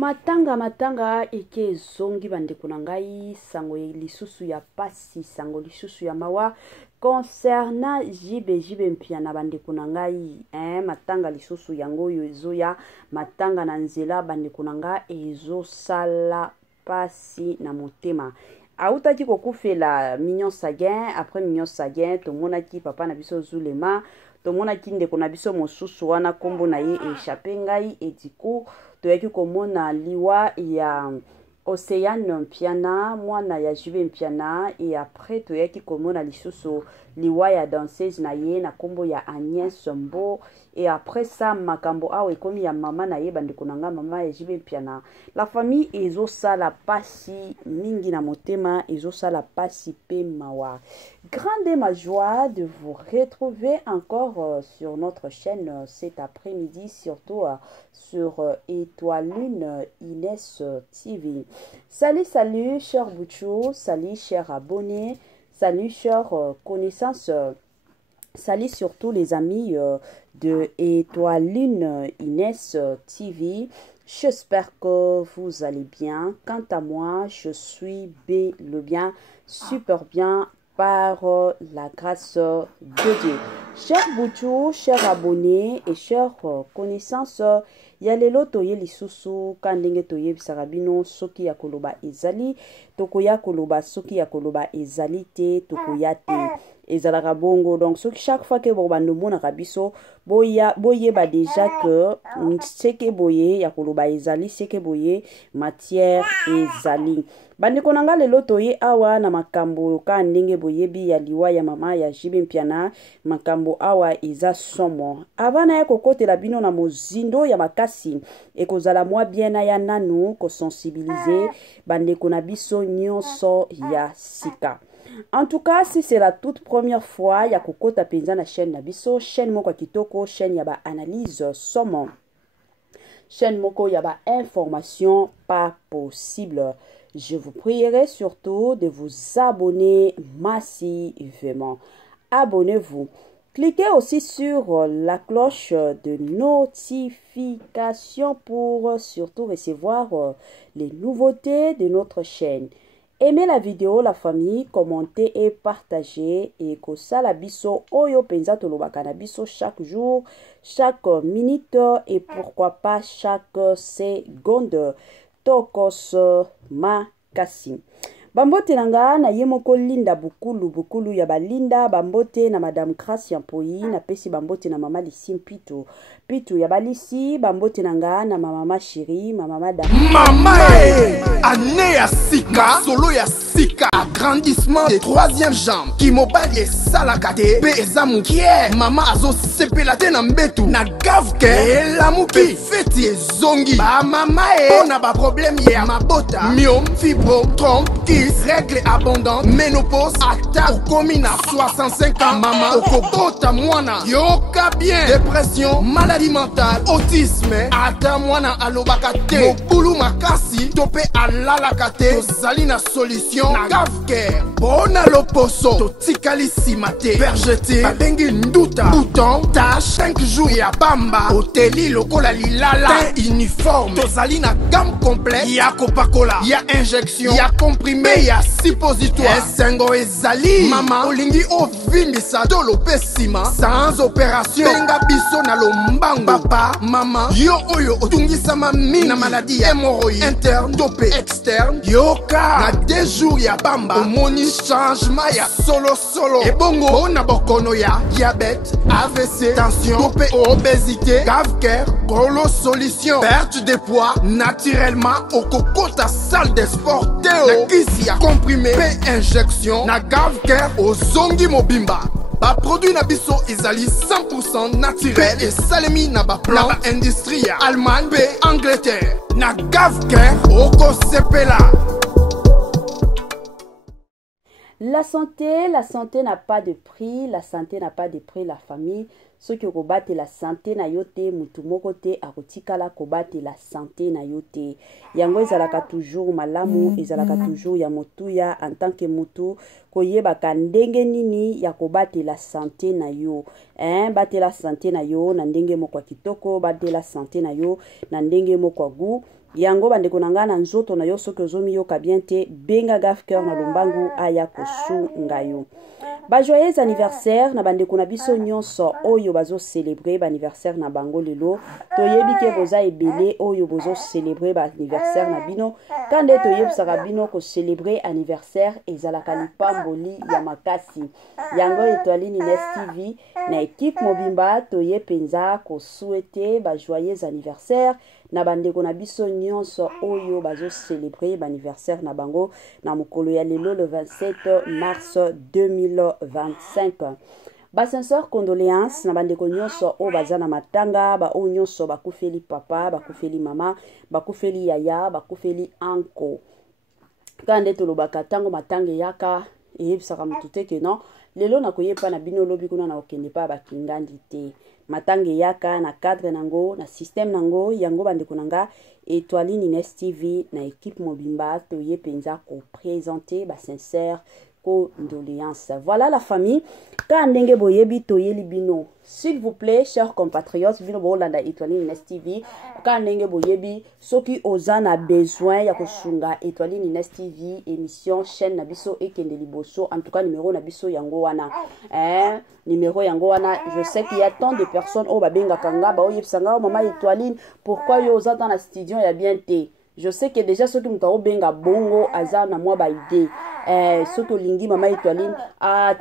Matanga eke zongi bandeko na ngai sango lisusu ya pasi sango lisusu ya mawa concernant jibe mpiana bandeko na ngai matanga lisusu yango yo ezoya matanga na nzela bandeko na ngai ezo sala pasi na motema autaki kokufela Mignon Saguin après Mignon Saguin tomonaki papa na biso Zulema tomonaki ndeko na biso mosusu wana kombo na ye échappé ngai ediku toyaki komona liwa ya Océane Mpiana mwana ya Jibe Mpiana et après toyaki komona lisusu liwa ya danseuse na ye na kombo ya Agnès Mbo et après ça makambo awe komi ya mama na ye bandeko na nga mama ya Jibe Mpiana la famille ezo sala pasi mingi na motema ezo sala pasi pe mawa. Grande ma joie de vous retrouver encore sur notre chaîne cet après-midi, surtout sur Étoile Lune Inès TV. Salut chers Bouchou, salut chers abonnés, salut chers connaissances, salut surtout les amis de Étoile Lune Inès TV. J'espère que vous allez bien. Quant à moi, je suis bien, super bien par la grâce de Dieu. Chers Bouchou, chers abonnés et chers connaissances, yalelo toye lisusu kandenge toye bisarabino soki ya koloba ezali tokoya koloba soki ya koloba ezali te tokoya te ezalaka bongo. Donc chaque fois que bobando mona kabiso boye ba déjà que seke boye ya koloba ezali seke boye matière ezali bandeko nanga lelo toye awa na makambo ka ndenge boyebi ya liwa ya mama ya Jibe Mpiana makambo awa eza somo avana ya kokotela bino na mozindo ya makasi ekozala mwa bien na ya nanu ko sensibiliser bandeko na biso nyonso ya sika. En tout cas, si c'est la toute première fois ya kokota penza na chaîne na biso, chaîne moko kitoko, chaîne ya ba analyse somo, chaîne moko ya ba information pas possible. Je vous prierai surtout de vous abonner massivement. Abonnez-vous. Cliquez aussi sur la cloche de notification pour surtout recevoir les nouveautés de notre chaîne. Aimez la vidéo, la famille, commentez et partagez. Et que ça la biso oyo penza tolobaka na biso chaque jour, chaque minute et pourquoi pas chaque seconde. Tokos makasi. Bambote nanga na yemoko linda bukulu ya balinda bambote na madame Gracia Mpoi na pesi bambote na mama Lisi Pitu ya balisi bambote nanga na mama Chérie mama année ya sika solo ya sika agrandissement des troisième jambe qui mobile et salakate pe ezamukie mama azo sepela te na mbetu na gavke la muki feti ezongi ba mama ona ba problème ya mabota myome fibro trompe règle abondante, ménopause, ata okomi na 65 ans, mama okobota mwana, yoka bien, dépression, maladie mentale, autisme, ata mwana alobaka te, mobulu makasi, tope alalaka te, tozali na solution, na gavker, bona loposo, totikali simate, vergete, babengi nduta, bouton, tache, 5 jours ya bamba, oteli lokola lilala, teint uniforme, tozali na gamme complète, ya kopakola, ya injection, ya comprimé, ya suppositoire esengo ezali mama olingi ovimbisa tolo pesima sans opération benga biso na lombango papa mama yo oyo otungisama mingi na maladie hémorroïde interne topé externe yoka na 2 jours ya bamba omoni changement ya solo ebongo na bokono ya diabète AVC tension topé obésité gavker golo solution perte de poids naturellement okokota salle de sport teo kisi ya comprimé pe injection na gavker ozongi mobimba ba produit na biso ezali 100% naturel et salemi na ba plan na ba industrie ya Allemagne pe Angleterre na gavker oko sepela. La santé n'a pas de prix, la santé n'a pas de prix, la famille. Ce qui kobate la santé na yote, mutu moko te akotikala kobate la santé na yote. Yango ezalaka toujours malamu, ezalaka toujours ya motuya en tant que mutu koyebaka ndenge nini ya kobate la santé na yo. Bate la santé na yo na ndenge moko kitoko, bate la santé na yo na ndenge moko gu. yango bandeko na nga na nzoto na yo soki ozomiyoka bien te benga Gaf Cœur na lombangu aya kosunga yo. Ba joyeux anniversaire na bandeko na biso nyonso oyo bazo célébrer ba anniversaire na bango lelo. Toyebi ke boza ebele oyo bozo célébrer ba anniversaire na bino. Kande toyebisaka bino ko célébrer anniversaire ezalaka lipamboli ya makasi. Yango Étoile Nines TV na équipe mobimba toye penza ko souhaiter ba joyeux anniversaire na bandeko na biso nyonso oyo bazo célébrer ba anniversaire na bango na mokolo ya lelo le 27 mars 2025. Ba sincère condoléances na bandeko nyonso o baza na matanga ba o nyonso bakufeli papa bakufeli mama bakufeli yaya bakufeli anko. Kande tolobaka tango matange yaka eyebisaka mutu te ke non lelo na koyepa na bino lobi kuna na okende pa bakingandi te. Matange yaka na cadre nango na système nango yango bandeko nanga Étoile Nines TV na équipe mobimba toye penza ko présenter ba sincère condoléances. Voilà la famille. Quand ndenge boyebi toyeli bino, s'il vous plaît, chers compatriotes, bino bolanda Étoile Nines TV. Quand ndenge boyebi, soki ozana besoin ya kosunga Étoile Nines TV émission chaîne na biso ekende liboso. En tout cas numéro na biso yango wana. Numéro yango wana. Je sais qu'il y a tant de personnes au babenga kanga ba oyebsanga mama Étoile, pourquoi yo ozata na studio ya bien te. Je sais que déjà ceux qui m'ont benga bongo aza na moi ba idée. Ceux qui lingi mama Étoile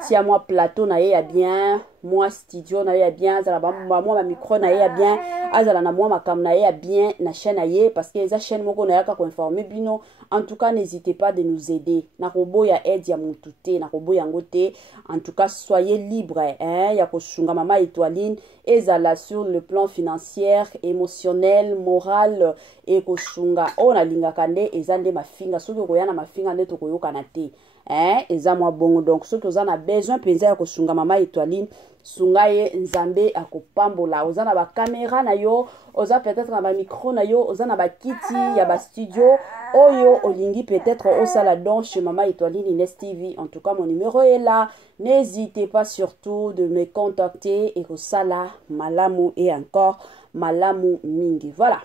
tia moi plateau na ye ya bien, moi studio na ye ya bien, azala ba moi micro na ye ya bien, azala na moi makam na ye ya bien na chaîne na ye parce que eza chaîne moko na yaka ko informer bino. En tout cas n'hésitez pas de nous aider. Na kobo ya aide ya mutu te, na kobo yango te. En tout cas soyez libre ya ko sunga mama Étoile ezala sur le plan financier, émotionnel, moral et ko sunga ona linga kande ezande mafinga soki ko yana mafinga ndeto ko yoka na te. Eza mwa bongo donc soki ozana besoin penza ya ko sunga mama Étoile sunga ye nzambe akopambola ozana ba caméra na yo oza peut-être na ba micro na yo ozana ba kiti ya ba studio oyo olingi peut-être au sala don chez mama Étoile Nines TV. En tout cas mon numéro est là, n'hésitez pas surtout de me contacter et au sala malamu et encore malamu mingi. Voilà,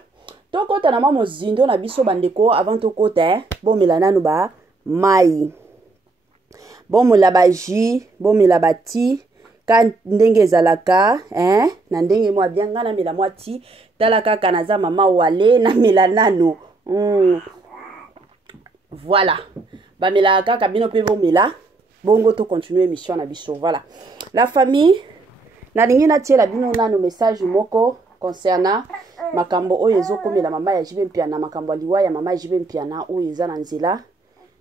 tokota na mama zindo na biso bandeko avant tokota bomela nanu ba mai bomela ba jus bomela ba ti ka ndenge ezalaka na ndenge mwa bianga na mela mwa ti tala kaka naza mama wale na mela nano voilà ba mela kaka bino pe bomela bongo to continuer émission na biso. Voilà la famille na lingi na tiela bino nano message moko concernant makambo oyo ezokomela mama ya jibe mpiana makambo aliwa ya mama ya jibe mpiana oyo eza na nzela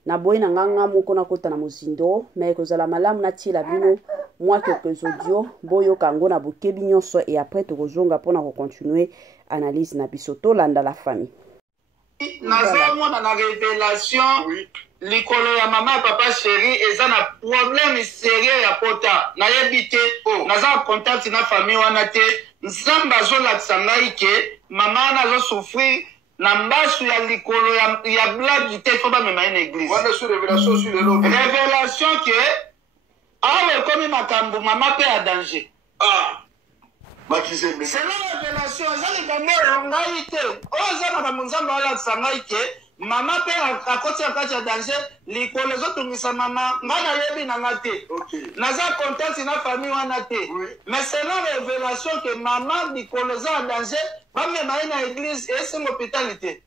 na boye na nganga moko na kota na mozindo mais kozala malamu na tiela bino moi quelques audio boyo kango na bokebi nyonso et après tokozonga pona ko continuer analyse na biso to landa la famille. Naza mona na révélation likolo ya mama papa chéri eza na problème sérieux ya pota na yebite naza contact na famille wana te nzamba azolakisa ngai ke mama nazo souffrir na mbasu ya likolo ya blague te fo bamema une église wana sur révélation sur le lobby révélation ke awe komi makambo mama pe ya danger c'est la révélation eza likambo ngai te oyo eza makambo nzambe alakisa ngai ke mama pe akoti ya kati ya danger likolo ezotungisa mama ngai nayebi na nga te naza contact na famille wana te mais c'est la révélation ke mama likolo eza ya danger bamema ye na église esenga hôpital te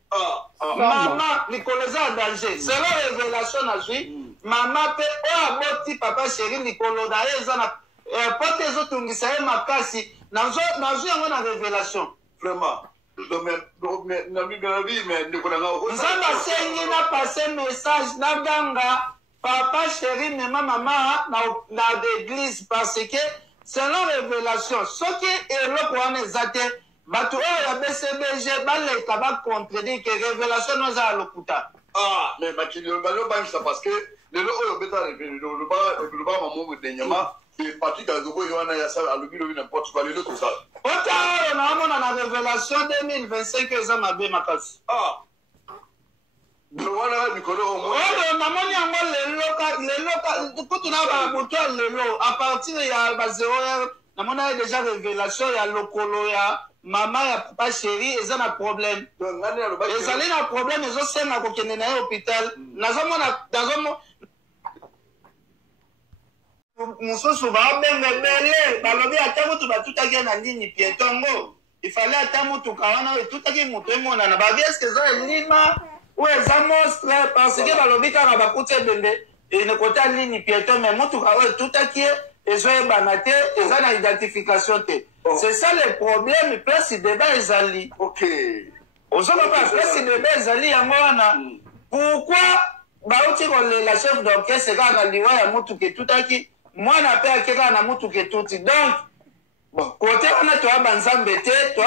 mama likolo eza ya danger c'est la révélation nazwi mama pe oyo aboti papa chéri likolo na ye eza na pote ezotungisa ye makasi nazwi yango na révélation vraiment nzambe asengi na passe message na ganga papa chéri mema mama na l'église parce que c'est la révélation soki eloko wana eza te bato oyo ya bcbg baleka bacontredire ke révélation no eza ya lokuta mais makili balobangisa parce que lelo oyo beta loba mamomo denyama Patrick Azoko Yohana Yassa alobi lobi n'importe quoi lelo tout ça. Ota oyo naomona na révélation 2025 eza mabe makasi. Wana mikolo omo. Oyo namoni yango lelo kutu na ba buto lelo à partir ya ba 0 heure namona déjà révélation ya lokolo ya mama ya papa chéri eza na problème ezali na problème ezosenga kokende na ye hôpital nazomona mosusu baobenga ebele balobi ata mutu batutaki na ligne pietongo ifale ata mutuka wana etutaki moto emonana babi eske eza elima ou eza monstre parce que balobi kaka bakuti ebende ekota ligne pieton mais mutuka oyo etutaki ye ezoyebana te eza na identification te. C'est ça le problème, place débat ezali. Ok. Ozoma pas place débat ezali yango wana. Pourquoi bauti la chef d'orchestre kaka liwa ya mutu ke tutaki mwana pe akeka na mutu ke tuti. Donc bon, côté wana to abanzambe te, to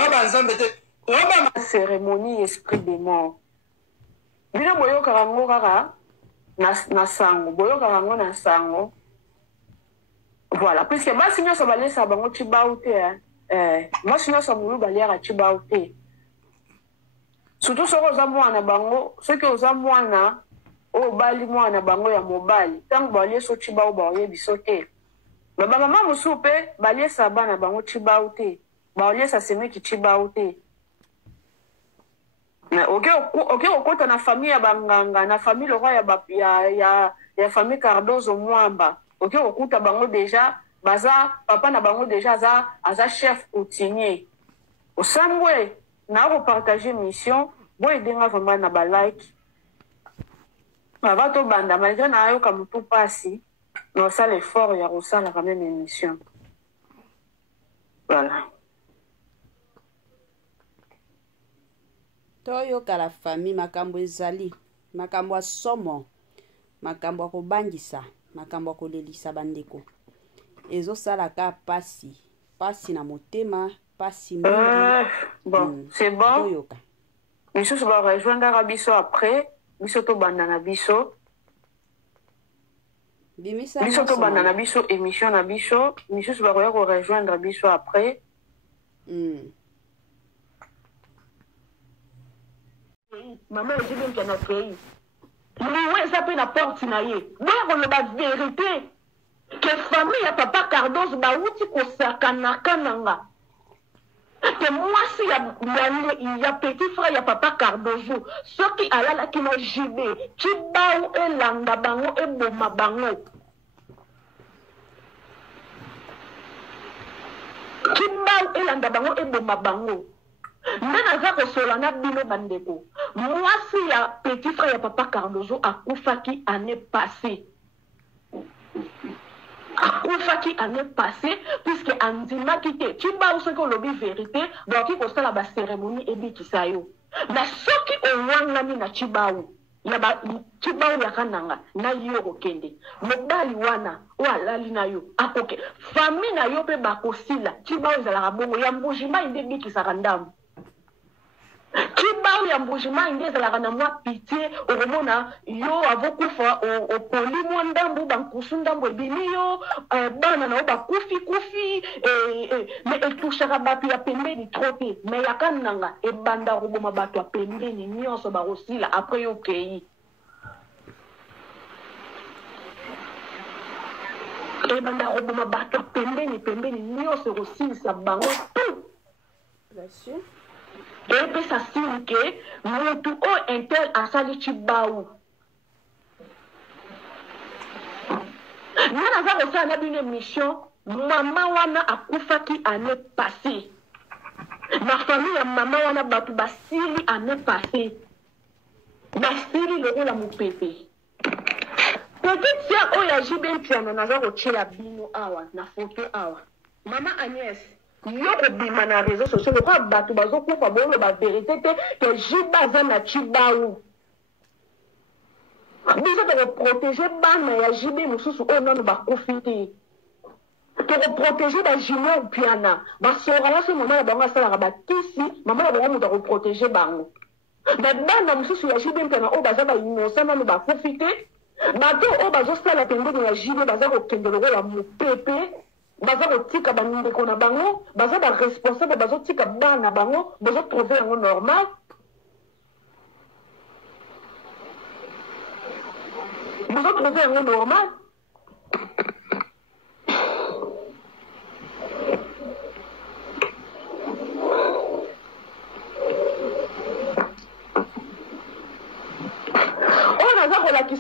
ba cérémonie esprit des morts. Bino boyoka rango kaka na sango, boyoka rango na sango. Voilà, puisque moi sinon ça va laisser bango chibaouté moi sinon ça moulu baliara chibaouté. Surtout ceux aux amouana bango, ceux qui aux amouana au bali moana bango ya mobali. Tant que balier so chibaou balier bisoté. Mais maman moussoupe balier sa bana bango chibaouté. Balier sa seme qui chibaouté. Ok, au côté na famille ya banganga, na famille le roi ya famille Cardozo Mwamba. Ok, au côté bango déjà, baza papa na bango déjà aza chef coutumier. Au sangwe na repartager mission, bo edenga vraiment na ba like. Baba to banda malgré na yo comme tout passi, no ça l'effort ya rosala quand même émission. Voilà. Toyoka la famille makambo ezali makambo ya somo makambo ya kobangisa makambo ya kolelisa bandeko ezosalaka pasi na motema pasi mingi. Bon c'est bon toyoka biso va rejoindre biso après biso to banda na biso bimisa biso to banda na biso émission na biso biso va rejoindre biso après. Maman je viens que na pays lui ça peut la porte na ye on la vérité que famille ya papa Cardozo ba uti ko sakana kananga que moi si ya petit frère ya papa Cardozo ce qui alala ki no jibe ki ba elanga bango e boma bango ki ba elanga bango e boma bango. Nana kosolana bino bandeko. Moi si ya petit frère ya papa Cardozo akufaki année passée. Akufaki année passée puisque andima kite. Kimba ou ce que lobi vérité donc il faut la ba cérémonie et bikisa yo. Na soki owangani na chibaou. Ya ba chibaou ya kananga na yo kokende. Mobali wana walali na yo akoke. Famille na yo pe bakosila. Chibaou za la bongo ya mbujima inde bikisa kandamu. Kibao ya mbujima indezalaka na mwa pitié okomona yo avokufa opoli mwa ndambu bankusu ndambu ebimi yo bana na yo bakufi me etushaka bato ya pembeni tro te me yaka nanga ebanda koboma bato ya pembeni nyonso bakosila apres yo kei ebanda koboma bato ya pembeni nyonso ekosilisa bango tout. Et puis ça signe que mutu o intel asali chibaou. Nana za kosa na bine mission mama wana akufaki année passée. Ma famille ya mama wana batu basili année passée. Basili le la mupete. Petite sœur oya jibe piano na za kochela bino awa na photo awa. Mama Agnès yo kobima na réseaux sociaux le quoi bato bazokufa bolo ba vérité te que jiba za na chibaou biso to protéger bana ya jibe mususu o nanu bakufi te to protéger ba jimo piana ba sora la se mama ya bango asala ba kisi mama ya bango muto protéger bango mais bana mususu ya jibe piana o baza ba innocent nanu bakufi te bato o bazosala pembeni ya jibe baza kokende lokola mopepe baza kotika bandeko na bango baza ba responsable bazotika bana bango bazo trouver yango normal bazo trouver yango normal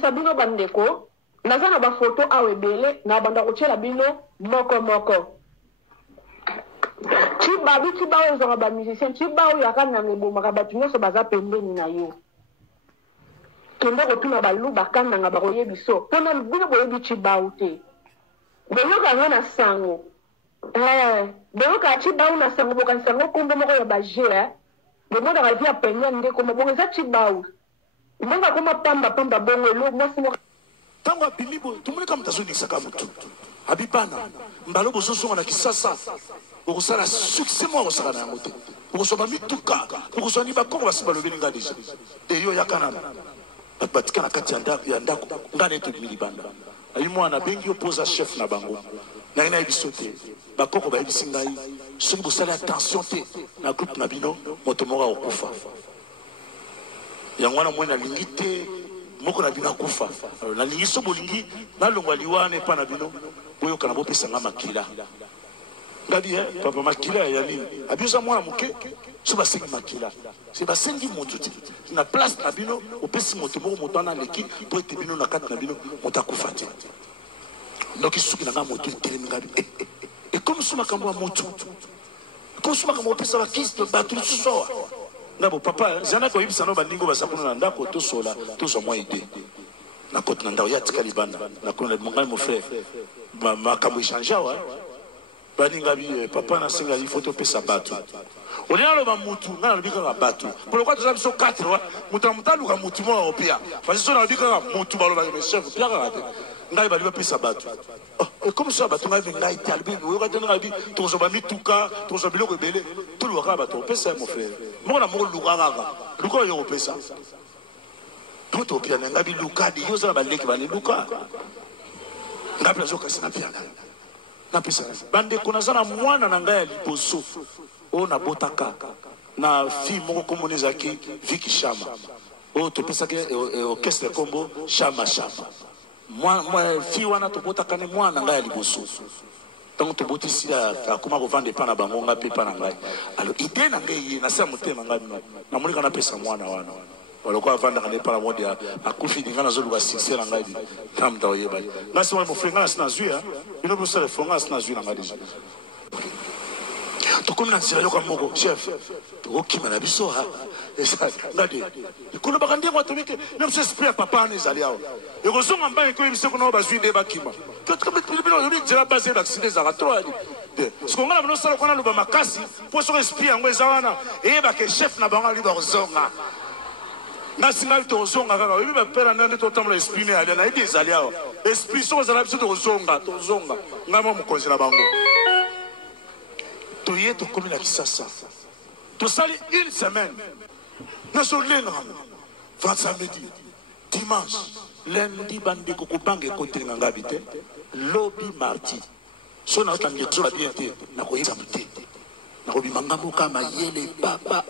kolakisa bino bandeko naza na bafoto awa ebele na banda kotiela bino moko Chibabi oyo ezwaka bamusicien Chiba oyo akandanga ebomaka bato nyonso baza pembeni na yo kende kotuna balu bakandanga bakoyebi so mpona bino boyebi Chiba te boyoka ngo na sango boyoka Chiba na sango bokanisa ngo kombo moko ya baje bomonaka vi ya penya nde koma bongo eza Chiba mbonga koma pamba bongo elo mwasi moko tango abimi boye tomoni kama tazonikisaka motu abibana mbalo bozozonga na kisasa okosala succès moko akosaka na yango te okoswa bamituka okoswa ni bakongo basi balobeli nga deja eyo yakana bato batika na kati ya ndako nga na eto bimi libanda ayi mwana abengi opoza chef na bango ngai nayebi so te bakoko bayebisi ngai soki bosali attention te na groupe na bino moto moko akokufa yango wana mwana nalingi te moko na bino akufa nalingi so bolingi nalongwa liwana epa na bino boyokana bopesanga makila ngabi papa makila ya nini abioza mwana moke so basengi makila se basengi moto te na place na bino opesi moto moko moto wana leki po ete bino na kati na bino moto akufa te donc suki na nga moto etelemi ngabi ekomi so makambo ya moto ekomi so makambo opesa bakiste bato lisusu awa ngabo papa zana koyebisa no bandingo basakuna na ndako tosola tozwa mwa ide na kote na ndako ya tika libanda na kona mongai mon frère makambo échange awa baninga bi papa na singa il faut topesa bato olina loba mutu ngana lobika ka bato pourquoi tu as so 4 wa mutalu ka mutu mo opia parce que so na lobika ka mutu baloba ke chef pia ka te ngai bali pesa bato et comme ça bato ngai ngai talbi yo ka tena bi to zo ba mituka to zo biloko ebele to lo ka bato pesa mon frère mo na mo luka ka luka yo pesa to opia ngai bi luka di yo za ba leki ba ni luka ngai pesa ka sina pia na pesa bande kuna sana mwana na ngai liboso o na botaka na fi moko komoneza ki Viki Shama o to pesa ke orchestre combo Shama moi fi wana to botaka ne mwana ngai liboso donc to botisi akoma ko vendre pa na bango nga pe pa na ngai alors idée na ngai na sa motema ngai na mulika na pesa mwana wana walikuwa vanda kana pa na modi akufi dingana zo luka sincere ngai bi tam ta oyeba ngasi mo frenga sina zuya bino bo sala fonga sina zuya ngai deja to comme na sira yoka moko chef to okima na biso ha esa ngade kuna bakandi kwa tomike même ce esprit papa ne zali awo eko songa mba ko biso kuna ba zuide bakima to comme bino yo dira base d'accident za trop ali sikongala bino sala kuna luba makasi po so esprit yango ezawana eba ke chef na bango ali bazonga nasinga to zonga kaka obi ba pera nande to tamla esprit ne ali na ibi ezali awo esprit so za biso to zonga ngama mukonzi na bango to yeto comme la kisasa to sali une semaine na so lenga va samedi dimanche lundi bande ko bange ko tenga ngabite lobby mardi so na tangi to la bien te na ko yesa mute na ko bimangambo kama yele papa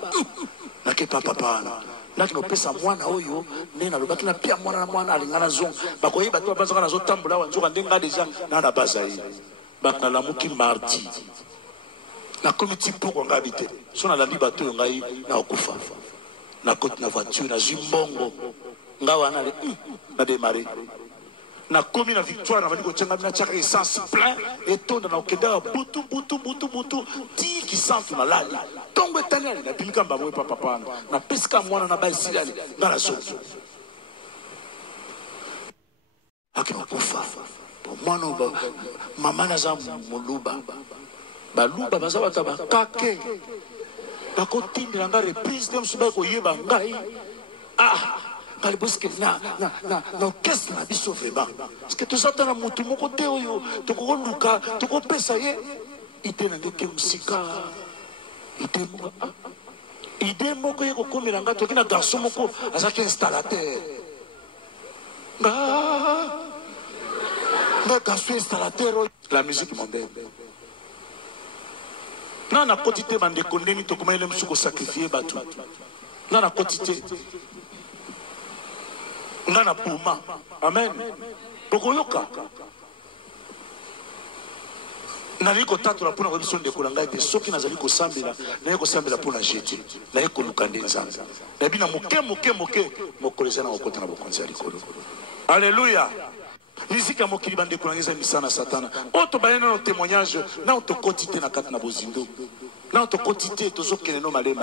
na ke papa na kino pesa mwana oyo nena lobaki na pia mwana alingana zonga bakoyeba to bazaka na zo tambula wanzoka ndenga deja na na bazai bakala muki mardi na comité pour ngabite so na landi bato ngai na okufa na côte na voiture na zimbongo ngawa na le na démarrer na komi na victoire na bandiko tchenga na chaka essence plein et tonda na okenda butu 10 qui sentent na lali tongo etaniali na bimika mbamwe papa na pesika mwana na basilali na la soso akina kufa mwana mama na za muluba baluba baza bato bakake bakotindela nga reprise te mosusu bakoyeba ngai ngai boske na orchestre na biso vraiment parceke toza ta na motu moko te oyo tokokoluka tokopesa ye ide na ndoke mosika ide moko ye kokomela nga toki na garçon moko azalaki installateur nga garçon installateur oyo la musique mondaine na na quantité bande kondeni to kuma ile msuko sacrifier batu na na quantité na na puma amen bokoyoka na liko tatu la puna kwa de kolanga ite soki nazali ko sambela na yeko sambela puna jeté na yeko lukande nzanza na bina moke mokoleza na okota na bokonzi alikolo Alléluia. Musique à mokili bande kolangisa misana satana. Oto bayena no témoignage na oto quantité na kat na bozindo. Na oto quantité tozo kene no malé.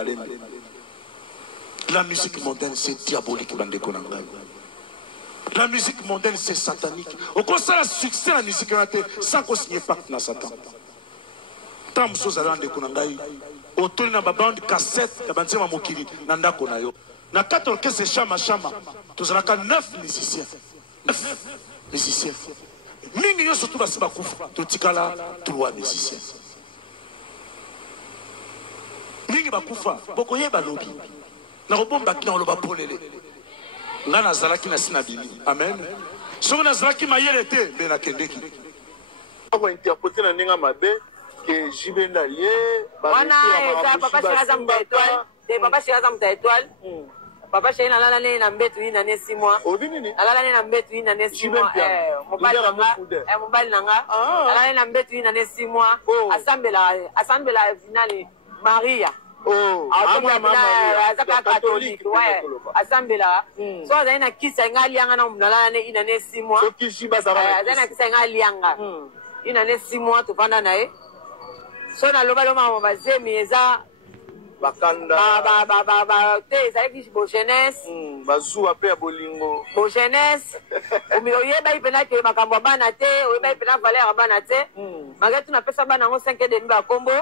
La musique mondaine c'est diabolique bande kolanga. La musique mondaine c'est satanique. Au constat le succès la musique sans qu'on signe pacte na Satan. Tant muso zalande konangai. Oto na babande cassette ya banzema mokili na ndako na yo. Na 4 orchestres chama tozalaka 9 musiciens. 9 musiciens. Mingi yo surtout basi bakufa totikala 3 musiciens. Mingi bakufa boko yeba lobi. Na robomba kina oloba polele. Nga nazalaki na sina bimi. Amen. Somo nazalaki mayele te be na kendeki. Ko interpréter na ninga mabe que jibenda lié wana eza papa chiraza muta étoile de papa chiraza muta étoile. Papa chéri na lala ne na mbetu ina ne 6 mois. Obi nini? Alala ne na mbetu ina ne 6 mois. Mobile nanga. Alala ne na mbetu ina ne 6 mois. Asambela finale Maria. Oh, Maria. Azaka catholique. Ouais. Asambela. So azali na kisa ngali anga na mnalala ne ina ne 6 mois. So kishiba sara. Azali na kisa ngali anga. Ina ne 6 mois to panda na e. So na loba loma bazemi eza bakanda te ezalaki bo jeunesse bazwa pe ya bolingo bo jeunesse oyeba ipena ke makambo ya bana te oyeba ipena valeur ya bana te malgré tout napesa bana yango 5 bakombo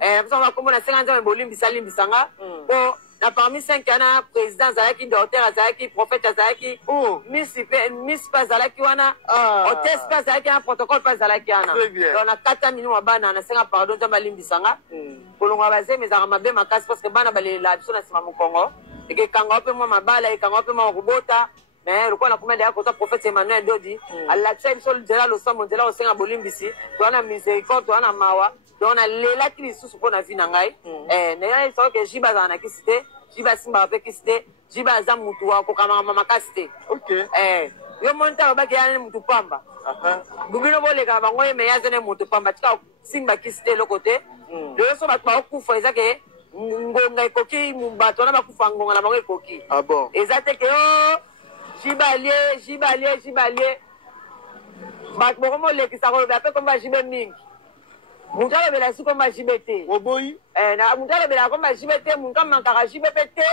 napesa bakombo na 5 nzambe bolimbisanga po na parmi 5 ana président azalaki docteur azalaki prophète azalaki miss pe azalaki wana hôtesse pe azalaki na protocole pe azalaki wana donc na 4 millions ya bana na 5 pardon nzambe alimbisanga kolonga bazemi ezalaka mabe makasi parce que bana balela biso na nsima mokongo ekekanga mpe mwa mabala ekanga mpe mwa kobota mais lokola nakomenda ya kota prophète Emmanuel Dodi alakisa biso nzela losambo nzela osenga bolimbisi towana miséricorde towana mawa donc nalelaki lisusu mpo na vi na ngai nayesoki ke jiba azala na kisi te jiba asimbaka mpe kisi te jiba aza mutu wakokamaka makasi te yo moni ta lobaki ya ne mutu pamba bubino boleka na bango ye me yaza ne mutu pamba tika simba kisi te eloko te lelo so bato bakokufa eza ke ngonga ekoki bato wana bakufa ngonga na bango ekoki eza te ke jibalie bato boko molekisa koloba ape komba jibe mingi mutu alobela si komba jibe te mutu alobela komba jibe te mutu amankaka jibe pe te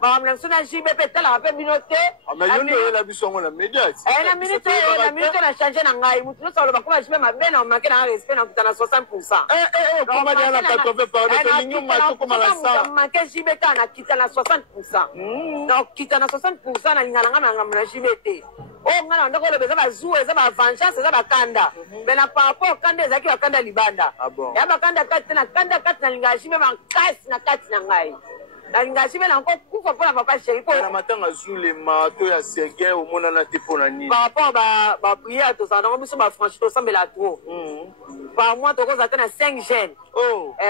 makambo na biso na jibe pe talaka mpe bino te na minute na change na ngai mutu nyonso aloba komba jibe mabe na omake na nga respect na kuta na 60%. Make jibe te na kita na 60%. Donc kita na 60% na lingana nga na ngambo na jibe te. O nga na ndako lobe eza bazua eza ba vengeance eza bakanda. Mais na par rapport kanda ezaki bakanda libanda. Ya bakanda kati na kanda kati na linga jibe makasi na kati na ngai. Na linga jibe na encore kufa mpona papa chéri po. Na matanga zulema to ya Sergei omonana te mpona nini. Par rapport ba prière to ça donc biso ba franchito sambela trop. Par mois tokoza te na 5 jeunes.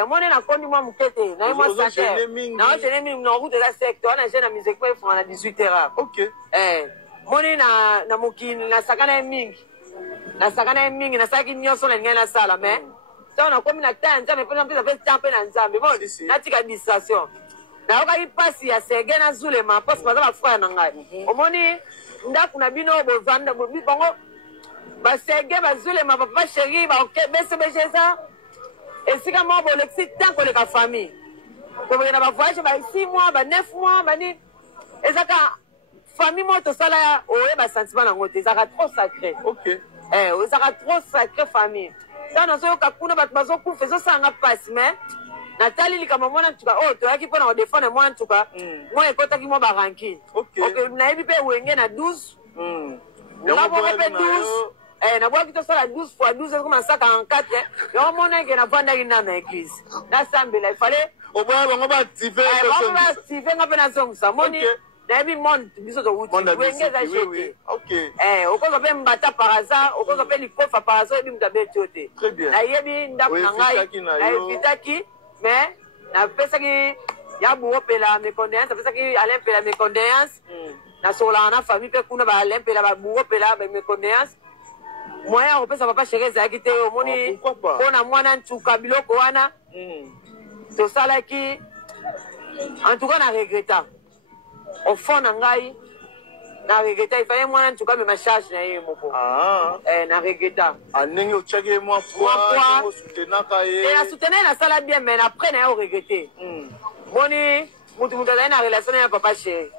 Mone na kondi mwa mukete na moi santé. Na jeune mingi na route za secteur na jeune musique po ifona na 18h. OK. Moni na mukini na sakana mingi na saki nyonso na ngena sala mais ça on a comme na temps nzambe pe na pe tampe na nzambe bon na tika distraction na oka ipasi ya Sergei na Zulema parce que bazaba frère na ngai omoni ndaku na bino bovanda bongo ba Sergei ba Zulema papa chéri ba OK bese ça et si comme bon lexi tant que la famille comme na ba voyage ba 6 mois ba 9 mois ba ni ezaka famille moto sala oyeba sentiment nango te ezaka trop sacré. OK. Ezaka trop sacré famille. Ça na soyoka kuna bato bazokufa ezosanga pasi mais natali likambo mwana ntuka toyaki mpona kodefendre mwana ntuka mwa ekotaki mwa baranki nayebi mpe wenge na 12 naboka mpe 12 naboki tosala 12 fois 12 ekoma 144 yango moneke navandaki na église nasambela ifale oboya bango baactive nga mpe nazongisa moni nayebi monde biso towuti wenge eza jete okozwa mpe mbata par hasard okozwa mpe likofa par hasard oyebi mutu abeti yo te nayebi ndako na ngai naevitaki mais napesaki ya buopela mécondoléance napesaki alain pela mécondoléance nasololaka na famille mpe kuna baalain pela babuopela bamécondoléance moyen ya kopesa papa chéri ezalaki te omoni mpona mwana ntuka biloko wana tosalaki en tout cas na regreta au fond na ngai na regreta ifanye mwana ntuka me charge na ye moko na regreta ndenge otiaki ye mwa poids osutenaka ye na soutenir na sala bien mais après na ye oregrete boni mutu azali na relation na papa chéri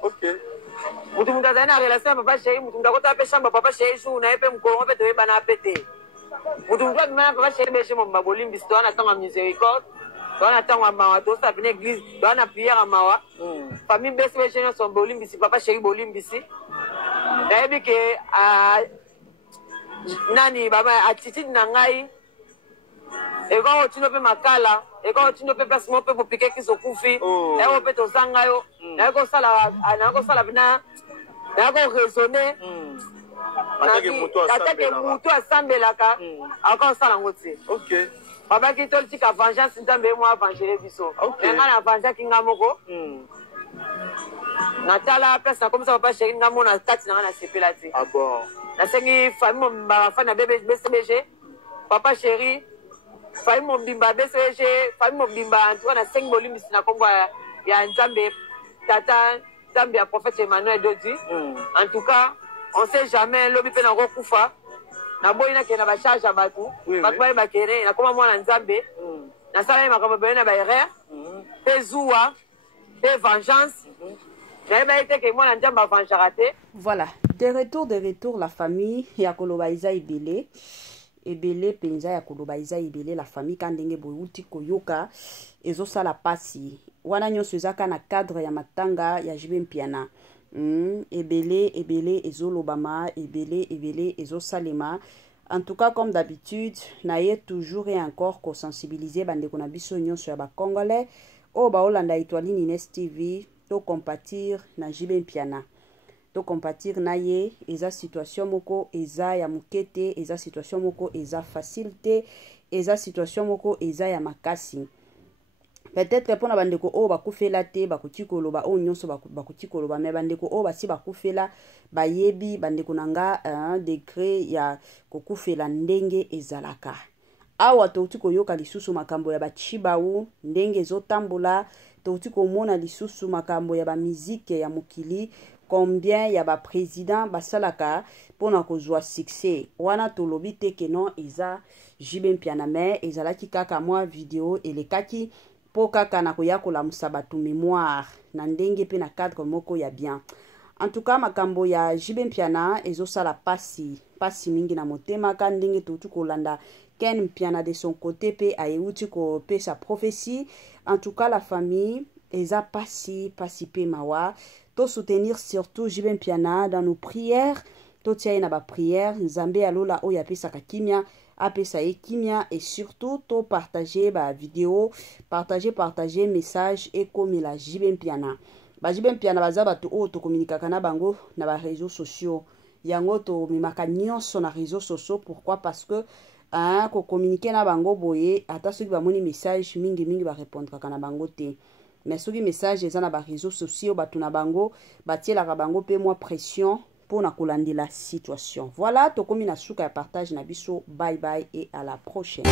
mutu azali na relation na papa chéri mutu akota pe chambre papa chéri jour na ye mpe mokolo mpe toyebana ape te mutu abima na papa chéri beshe momba bolimbisi towana ntango ya miséricorde towana ntango ya mawa tosala pene église towana prière ya mawa famille besi beshe nyonso bolimbisi papa chéri bolimbisi nayebi ke nani baba attitude na ngai eko otino mpe makala eko otino mpe place mo mpe bopike kiso kufi eko mpe tozanga yo nakosala bina nakoraisonne atake mutu asambelaka akosala yango te babaki totika vengeance nzambe ye mwa avangele biso nga na vengeaki nga moko natala place nakomisa papa sheri nga mona kati nanga nasepela te nasengi famille mobimba bafani na bcbg papa sheri famille mobimba bcbg famille mobimba antuka nasengi bolimbisi na kongo ya nzambe tata nzambe ya prophète Emmanuel Dodi en tout cas on sait jamais lobi mpe nakokufa naboyi nakende na bacharge ya bato bato bali bakende nakoma mwana nzambe nasala ye makambo ebele na baerreur mpe zuwa mpe vengeance. Voilà, de retour la famille ya koloba iza ebele penza ya koloba iza ebele la famille kandenge boyuti koyoka ezosala pasi wana nyonso ezaka na cadre ya matanga ya Jibe Mpiana ebele ezolobama ebele ezosalema. En tout cas, comme d'habitude, naye toujours et encore ko sensibiliser bandeko na biso nyonso ya ba Congolais o ba Olanda Etoile Nines TV to compatir na Jibe Mpiana to compatir na ye eza situation moko eza ya mukete eza situation moko eza facilité eza situation moko eza ya makasi. Peut-être pour na bandeko o bakufela te bakuti koloba o nyonso bakuti koloba me bandeko o basi bakufela bayebi bandeko nanga un degré ya kokufela ndenge ezalaka awa touti koyoka lisusu makambo ya bachibawu ndenge ezotambola touti komona lisusu makambo ya ba musique ya mokili combien ya ba président basalaka pona kozwa succès wana tolobi te ke non eza Jibe Mpiana me ezalaki kaka mwa video elekaki po kaka na koya kolamusa bato mémoire na ndenge pe na cadre moko ya bien. En tout cas makambo ya Jibe Mpiana ezosala pasi mingi na motema ka ndenge touti kolanda Ken Mpiana de son côté pe ayeuti ko pe sa prophétie. En tout cas la famille eza pasi pe mawa to soutenir surtout Jibe Mpiana dans nos prières to tia na ba prière nzambe alola oya pesa kakimia apesa ekimia et surtout to partager ba vidéo partager message et comme la Jibe Mpiana ba Jibe Mpiana baza bato o to communiquer na bango na ba réseaux sociaux yango to mimaka nyonso na réseaux sociaux. Pourquoi? Parce que ko communiquer na bango boye ata soki ba moni message mingi ba répondre kana bango te mais soki message eza na ba réseaux sociaux bato na bango batiela ka bango pe moi pression pour na kolandi la situation. Voilà, tokomi na suka ya partage na biso. Bye bye et à la prochaine.